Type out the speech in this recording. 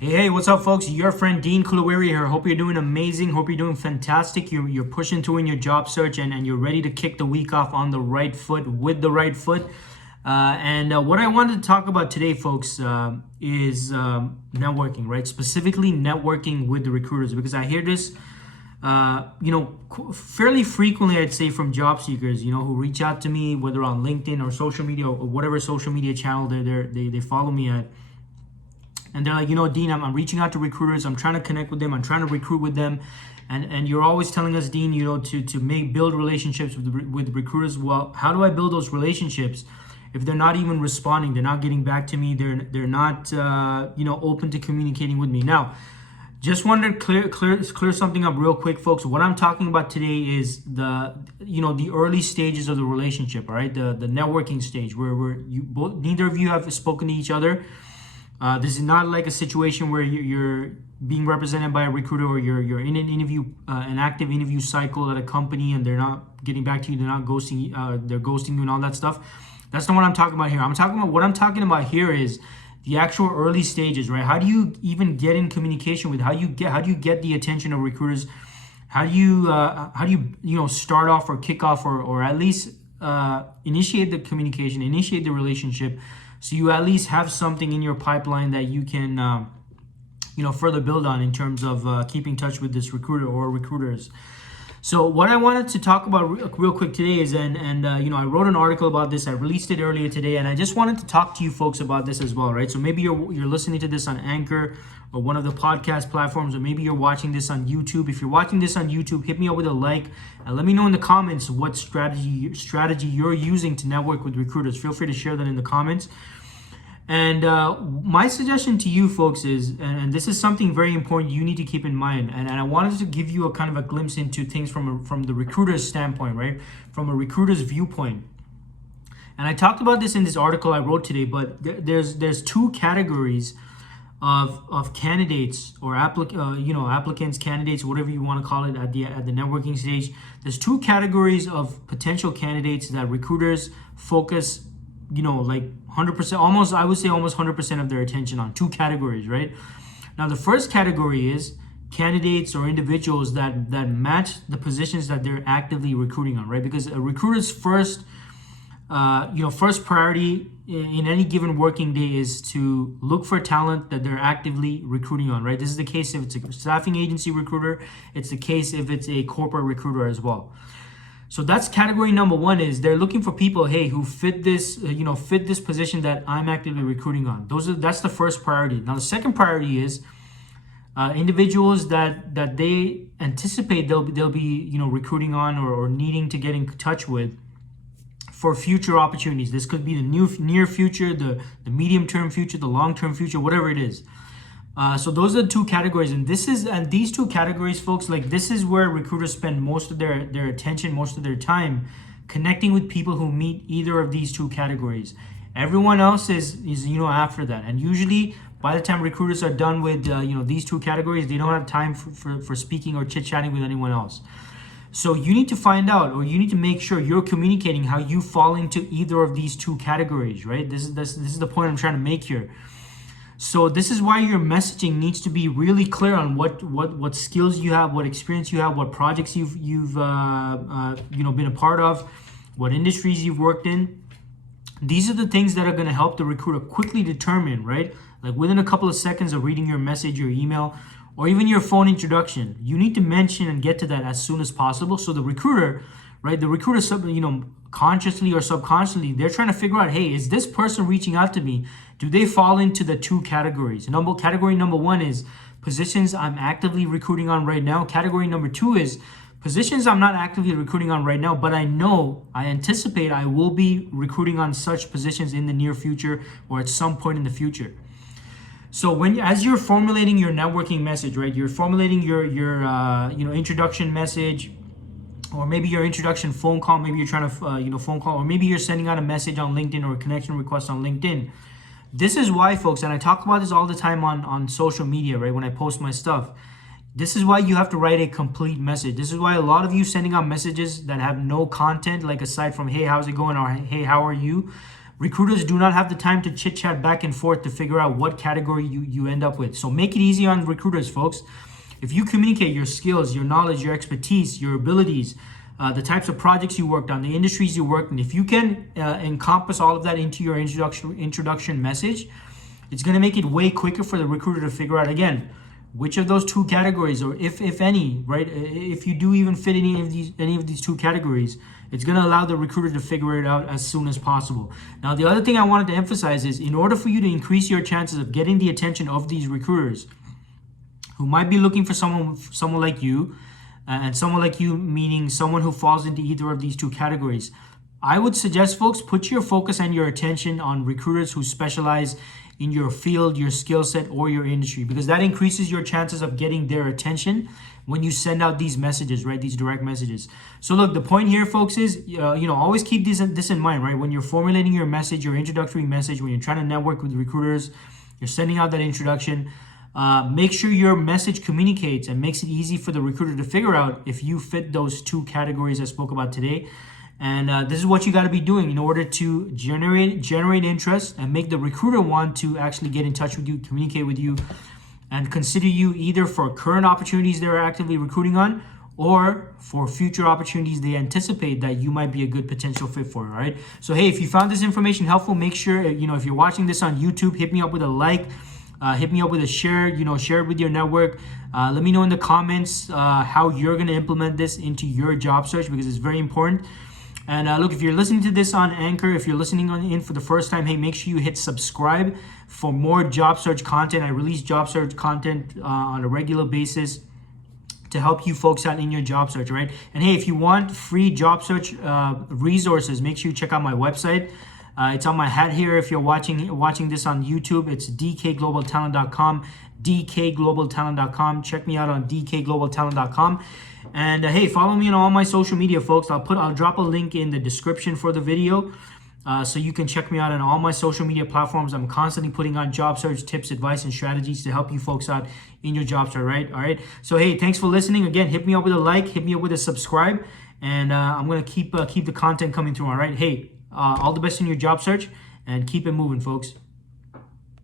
Hey, what's up, folks? Your friend Dean Kulaweera here. Hope you're doing amazing. Hope you're doing fantastic. You're pushing through in your job search and you're ready to kick the week off on the right foot with the right foot. What I wanted to talk about today, folks, is networking, right? Specifically, networking with the recruiters because I hear this, fairly frequently, I'd say, from job seekers, who reach out to me, whether on LinkedIn or social media or whatever social media channel they follow me at. And they're like, Dean, I'm reaching out to recruiters. I'm trying to connect with them. I'm trying to recruit with them. And you're always telling us, Dean, to build relationships with recruiters. Well, how do I build those relationships if they're not even responding? They're not getting back to me. They're not, open to communicating with me. Now, just wanted to clear something up real quick, folks. What I'm talking about today is the early stages of the relationship. All right, the networking stage where neither of you have spoken to each other. This is not like a situation where you're being represented by a recruiter or you're in an active interview cycle at a company and they're not getting back to you, they're not ghosting, they're ghosting you and all that stuff. That's not what I'm talking about here. What I'm talking about here is the actual early stages, right? How do you even get in communication with? How do you get the attention of recruiters? How do you start off or kick off or at least initiate the communication, initiate the relationship? So you at least have something in your pipeline that you can, further build on in terms of keeping touch with this recruiter or recruiters. So what I wanted to talk about real quick today is, I wrote an article about this. I released it earlier today, and I just wanted to talk to you folks about this as well, right? So maybe you're listening to this on Anchor or one of the podcast platforms, or maybe you're watching this on YouTube. If you're watching this on YouTube, hit me up with a like and let me know in the comments what strategy you're using to network with recruiters. Feel free to share that in the comments. And my suggestion to you folks is, and this is something very important you need to keep in mind, and I wanted to give you a kind of a glimpse into things from the recruiter's standpoint, right? From a recruiter's viewpoint. And I talked about this in this article I wrote today, but there's two categories of candidates or applicants, candidates, whatever you want to call it at the networking stage. There's two categories of potential candidates that recruiters focus, like 100%, almost, I would say almost 100% of their attention on. Two categories, right? Now, the first category is candidates or individuals that match the positions that they're actively recruiting on, right? Because a recruiter's first priority in any given working day is to look for talent that they're actively recruiting on, right? This is the case if it's a staffing agency recruiter. It's the case if it's a corporate recruiter as well. So that's category number one, is they're looking for people, hey, who fit this position that I'm actively recruiting on. That's the first priority. Now the second priority is individuals that they anticipate they'll be recruiting on or needing to get in touch with for future opportunities. This could be the near future, the medium term future, the long term future, whatever it is. So those are the two categories, and these two categories, folks, like this is where recruiters spend most of their attention, most of their time connecting with people who meet either of these two categories. Everyone else is after that, and usually by the time recruiters are done with these two categories, they don't have time for speaking or chit-chatting with anyone else. So you need to find out, or you need to make sure you're communicating how you fall into either of these two categories, right? This is the point I'm trying to make here. So this is why your messaging needs to be really clear on what skills you have, what experience you have, what projects you've been a part of, what industries you've worked in. These are the things that are going to help the recruiter quickly determine, right? Like within a couple of seconds of reading your message, your email, or even your phone introduction, you need to mention and get to that as soon as possible. So the recruiter, right? The recruiter, consciously or subconsciously, they're trying to figure out, hey, is this person reaching out to me? Do they fall into the two categories? Category number one is positions I'm actively recruiting on right now. Category number two is positions I'm not actively recruiting on right now, but I anticipate I will be recruiting on such positions in the near future or at some point in the future. So as you're formulating your networking message, right? You're formulating your introduction message, or maybe your introduction phone call. Maybe you're trying to phone call, or maybe you're sending out a message on LinkedIn or a connection request on LinkedIn. This is why, folks, and I talk about this all the time on social media, right? When I post my stuff, this is why you have to write a complete message. This is why a lot of you sending out messages that have no content, like aside from, hey, how's it going? Or hey, how are you? Recruiters do not have the time to chit chat back and forth to figure out what category you end up with. So make it easy on recruiters, folks. If you communicate your skills, your knowledge, your expertise, your abilities, the types of projects you worked on, the industries you worked in, if you can encompass all of that into your introduction message, it's going to make it way quicker for the recruiter to figure out, again, which of those two categories, or if any, right? If you do even fit any of these two categories, it's going to allow the recruiter to figure it out as soon as possible. Now, the other thing I wanted to emphasize is, in order for you to increase your chances of getting the attention of these recruiters who might be looking for someone like you, and someone like you meaning someone who falls into either of these two categories, I would suggest, folks, put your focus and your attention on recruiters who specialize in your field, your skill set, or your industry, because that increases your chances of getting their attention when you send out these messages, right? These direct messages. So look, the point here, folks, is, always keep this in mind, right? When you're formulating your message, your introductory message, when you're trying to network with recruiters, you're sending out that introduction, make sure your message communicates and makes it easy for the recruiter to figure out if you fit those two categories I spoke about today. And this is what you got to be doing in order to generate interest and make the recruiter want to actually get in touch with you, communicate with you, and consider you either for current opportunities they're actively recruiting on, or for future opportunities they anticipate that you might be a good potential fit for. All right. So hey, if you found this information helpful, make sure, if you're watching this on YouTube, hit me up with a like. Hit me up with a share, share it with your network. Let me know in the comments how you're going to implement this into your job search, because it's very important. And look, if you're listening to this on Anchor, if you're listening in for the first time, hey, make sure you hit subscribe for more job search content. I release job search content on a regular basis to help you folks out in your job search, right? And hey, if you want free job search resources, make sure you check out my website. It's on my hat here. If you're watching this on YouTube, it's dkglobaltalent.com, dkglobaltalent.com. Check me out on dkglobaltalent.com. And hey, follow me on all my social media, folks. I'll drop a link in the description for the video, so you can check me out on all my social media platforms. I'm constantly putting on job search tips, advice, and strategies to help you folks out in your job search, right? All right. So hey, thanks for listening. Again, hit me up with a like, hit me up with a subscribe, and I'm gonna keep the content coming through. All right. Hey, all the best in your job search, and keep it moving, folks.